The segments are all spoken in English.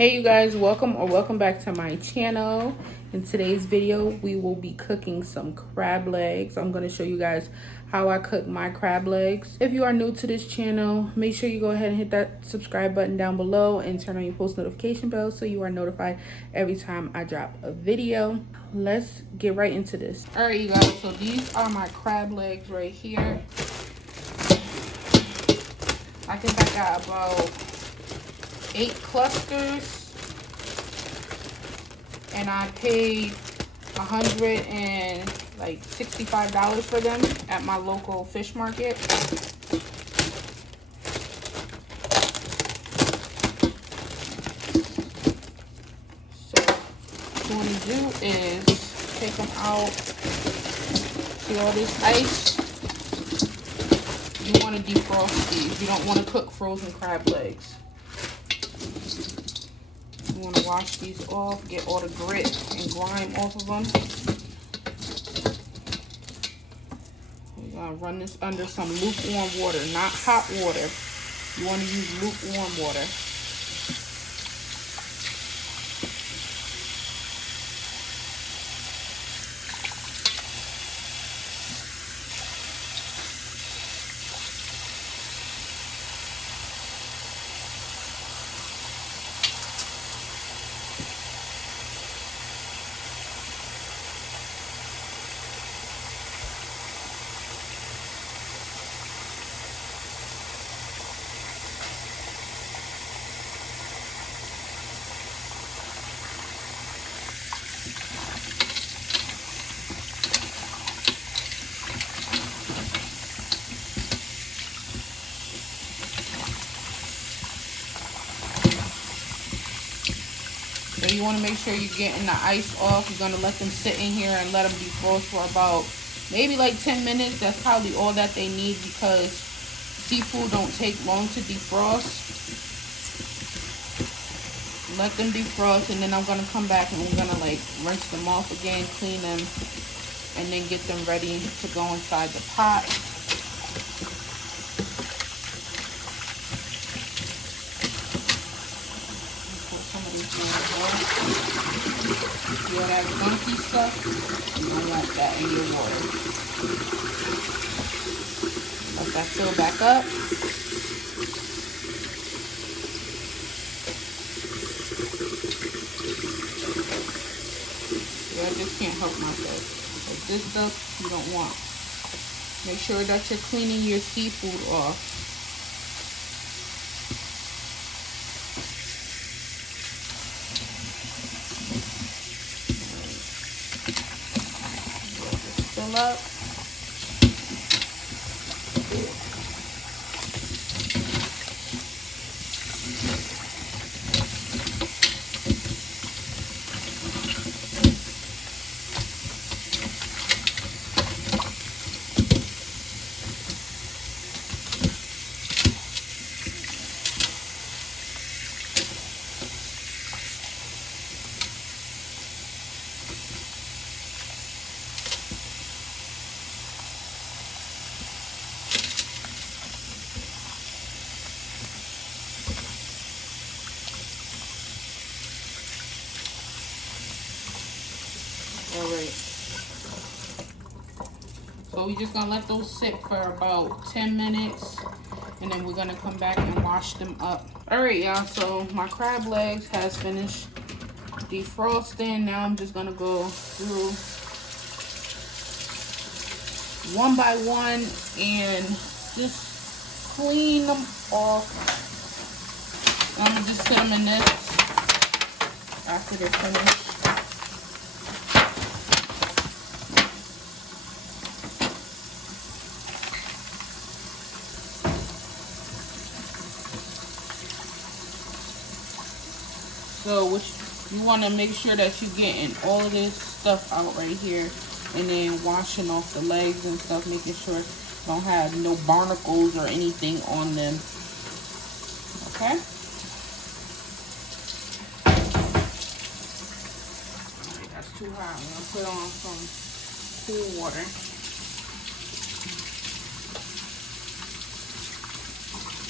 Hey you guys, welcome back to my channel. In today's video we will be cooking some crab legs. I'm going to show you guys how I cook my crab legs. If you are new to this channel, make sure you go ahead and hit that subscribe button down below and turn on your post notification bell so you are notified every time I drop a video. Let's get right into this. All right you guys, so these are my crab legs right here. I think I got about 8 clusters, and I paid $165 for them at my local fish market. So what you want to do is take them out. See all this ice? You want to defrost these. You don't want to cook frozen crab legs. You want to wash these off, get all the grit and grime off of them. We're going to run this under some lukewarm water, not hot water. You want to use lukewarm water. So you want to make sure you're getting the ice off. You're going to let them sit in here and let them defrost for about maybe like 10 minutes. That's probably all that they need because seafood don't take long to defrost. Let them defrost, and then I'm going to come back and we're going to like rinse them off again, clean them, and then get them ready to go inside the pot. See all that gunky stuff? You don't want that in your water. Let that fill back up. Yeah, I just can't help myself. But this stuff you don't want. Make sure that you're cleaning your seafood off. Up. Alright, so we're just gonna let those sit for about 10 minutes and then we're gonna come back and wash them up. Alright y'all, so my crab legs has finished defrosting. Now I'm just gonna go through one by one and just clean them off. I'm gonna just put them in this after they're finished. So you want to make sure that you're getting all of this stuff out right here, and then washing off the legs and stuff, making sure you don't have no barnacles or anything on them. Okay. Alright, that's too hot. I'm gonna put on some cool water.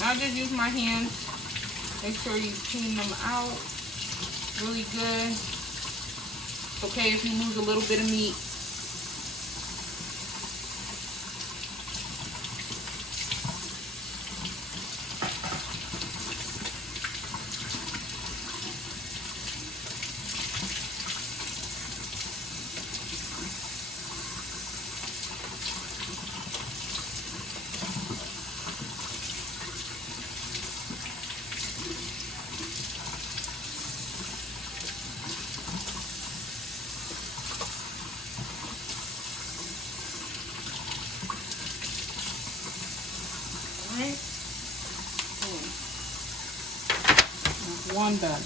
Now just use my hands. Make sure you clean them out. really good. It's okay if you lose a little bit of meat. One done.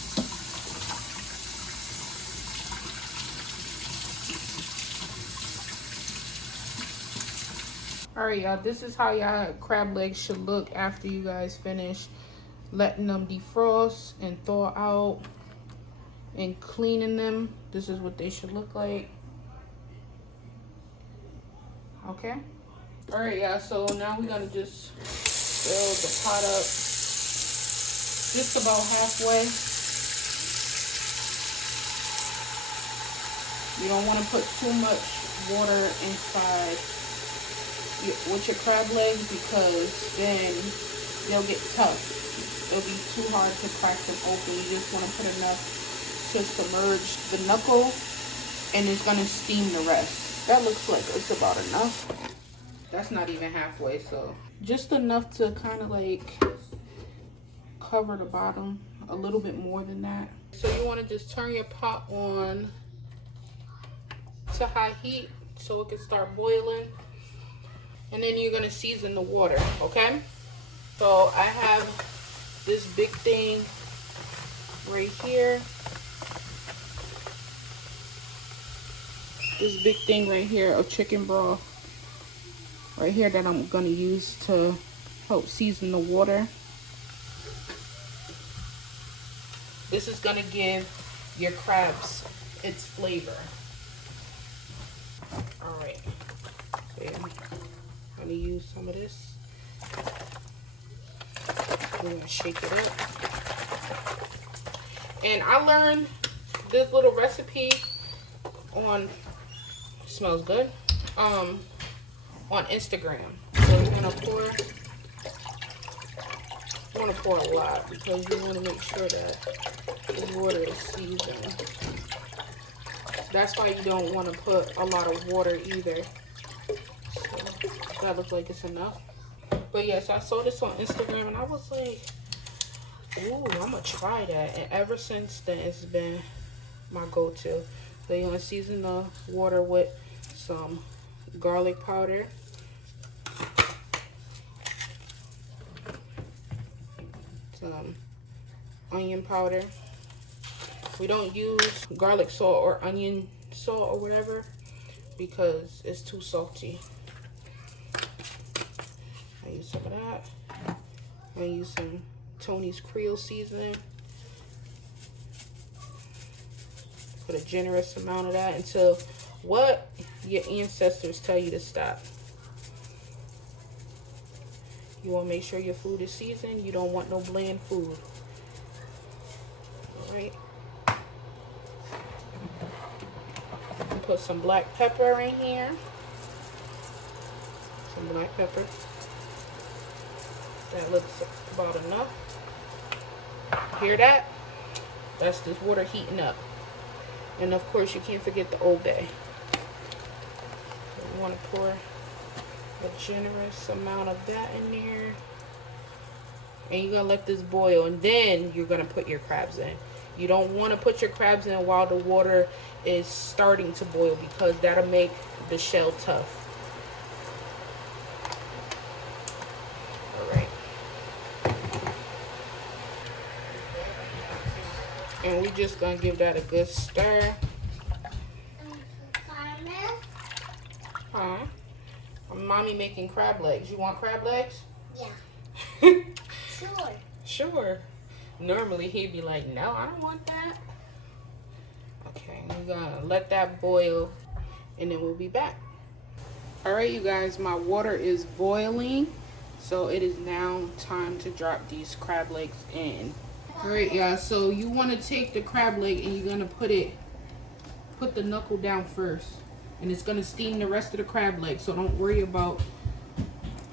Alright, y'all, this is how y'all crab legs should look after you guys finish letting them defrost and thaw out and cleaning them. This is what they should look like. Okay. Alright, y'all, so now we're gonna just fill the pot up just about halfway. You don't want to put too much water inside with your crab legs, because then they'll get tough. It'll be too hard to crack them open. You just want to put enough to submerge the knuckle, and it's going to steam the rest. That looks like it's about enough. That's not even halfway, so just enough to kind of like cover the bottom, a little bit more than that. So you want to just turn your pot on to high heat so it can start boiling, and then you're going to season the water. Okay, so I have this big thing right here, of chicken broth right here that I'm going to use to help season the water. This is going to give your crabs its flavor. Alright, so I'm going to use some of this. I'm going to shake it up. And I learned this little recipe on, smells good, on Instagram. So we're going to pour a lot, because you want to make sure that the water is seasoned. That's why you don't want to put a lot of water either. So that looks like it's enough. But yes, I saw this on Instagram and I was like, ooh, I'm gonna try that. And ever since then, it's been my go-to. So you want to season the water with some garlic powder, some onion powder. We don't use garlic salt or onion salt or whatever because it's too salty. I use some of that. I use some Tony's Creole seasoning. Put a generous amount of that until what your ancestors tell you to stop. You want to make sure your food is seasoned. You don't want no bland food. All right. Put some black pepper in here. Some black pepper. That looks about enough. Hear that? That's this water heating up. And of course, you can't forget the Old Bay. You want to pour a generous amount of that in there. And you're going to let this boil. And then you're going to put your crabs in. You don't want to put your crabs in while the water is starting to boil, because that'll make the shell tough. Alright. And we're just going to give that a good stir. Huh? Mommy making crab legs. You want crab legs? Yeah. Sure. Sure. Normally he'd be like, no, I don't want that. Okay, we're gonna let that boil and then we'll be back. Alright, you guys, my water is boiling, so it is now time to drop these crab legs in. All right, y'all. So you want to take the crab leg and you're gonna put the knuckle down first, and it's gonna steam the rest of the crab leg. So don't worry about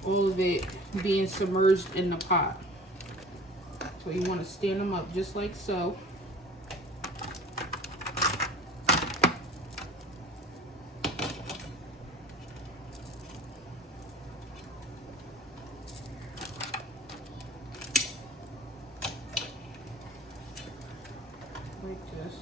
all of it being submerged in the pot. So you want to stand them up just like so. Like this.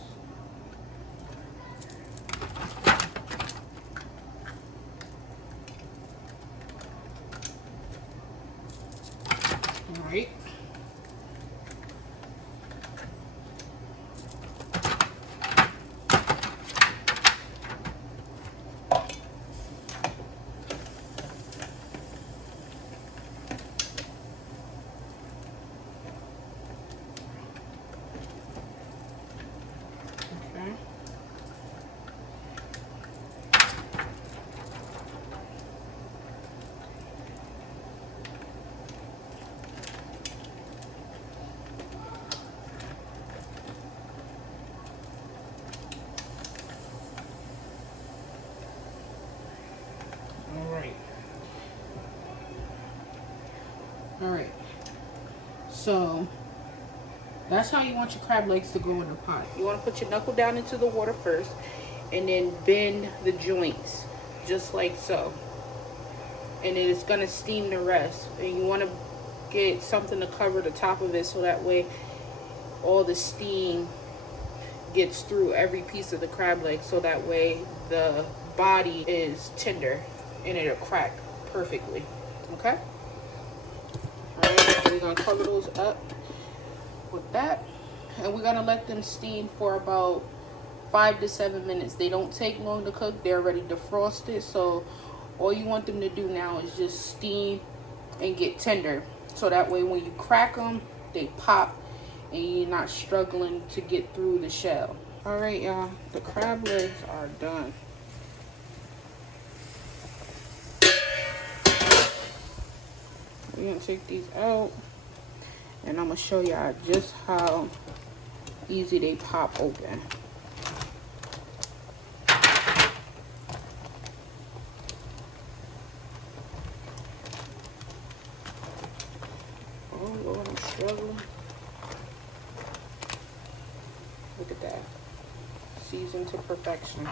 All right. Okay. All right. So that's how you want your crab legs to go in the pot. You want to put your knuckle down into the water first and then bend the joints just like so. And then it's going to steam the rest. And you want to get something to cover the top of it so that way all the steam gets through every piece of the crab leg, so that way the body is tender and it'll crack perfectly. Okay? Alright, so we're going to cover those up with that. And we're going to let them steam for about 5 to 7 minutes. They don't take long to cook. They're already defrosted. So all you want them to do now is just steam and get tender. So that way when you crack them, they pop and you're not struggling to get through the shell. Alright, y'all. The crab legs are done. We're going to take these out. And I'm going to show y'all just how easy they pop open. Oh Lord, I'm struggling. Look at that. Seasoned to perfection.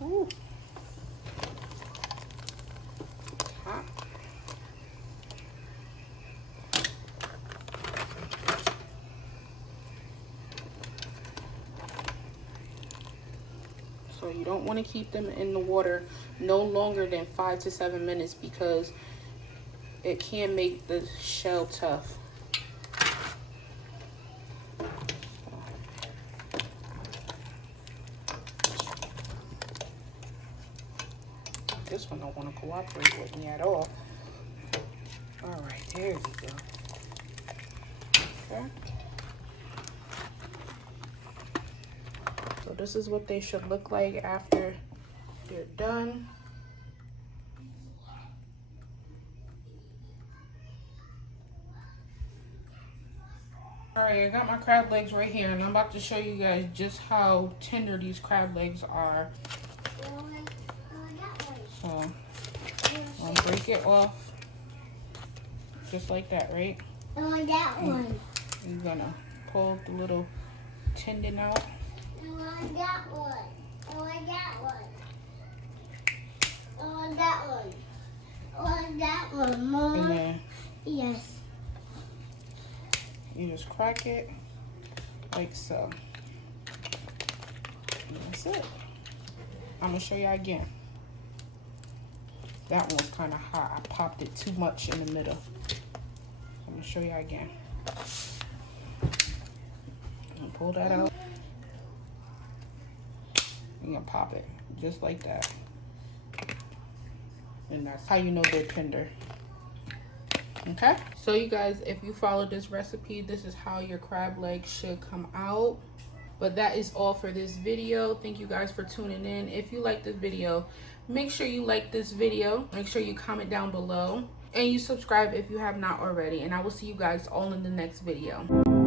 Ooh. Hot. So you don't want to keep them in the water no longer than 5 to 7 minutes because it can make the shell tough. This one don't want to cooperate with me at all. All right, there we go. Okay. So this is what they should look like after they're done. All right, I got my crab legs right here, and I'm about to show you guys just how tender these crab legs are. So I'll break it off just like that, right? I want that one. You're gonna pull the little tendon out. I want that one. I want that one. I want that one. I want that one, Mom. And then Yes. you just crack it like so. And that's it. I'm gonna show you again. That one was kind of hot. I popped it too much in the middle. I'm gonna show you again. pull that out. You're gonna pop it just like that. And that's how you know they're tender. Okay, so you guys, if you follow this recipe, this is how your crab legs should come out. But that is all for this video. Thank you guys for tuning in. If you like this video, make sure you like this video. Make sure you comment down below. And you subscribe if you have not already. And I will see you guys all in the next video.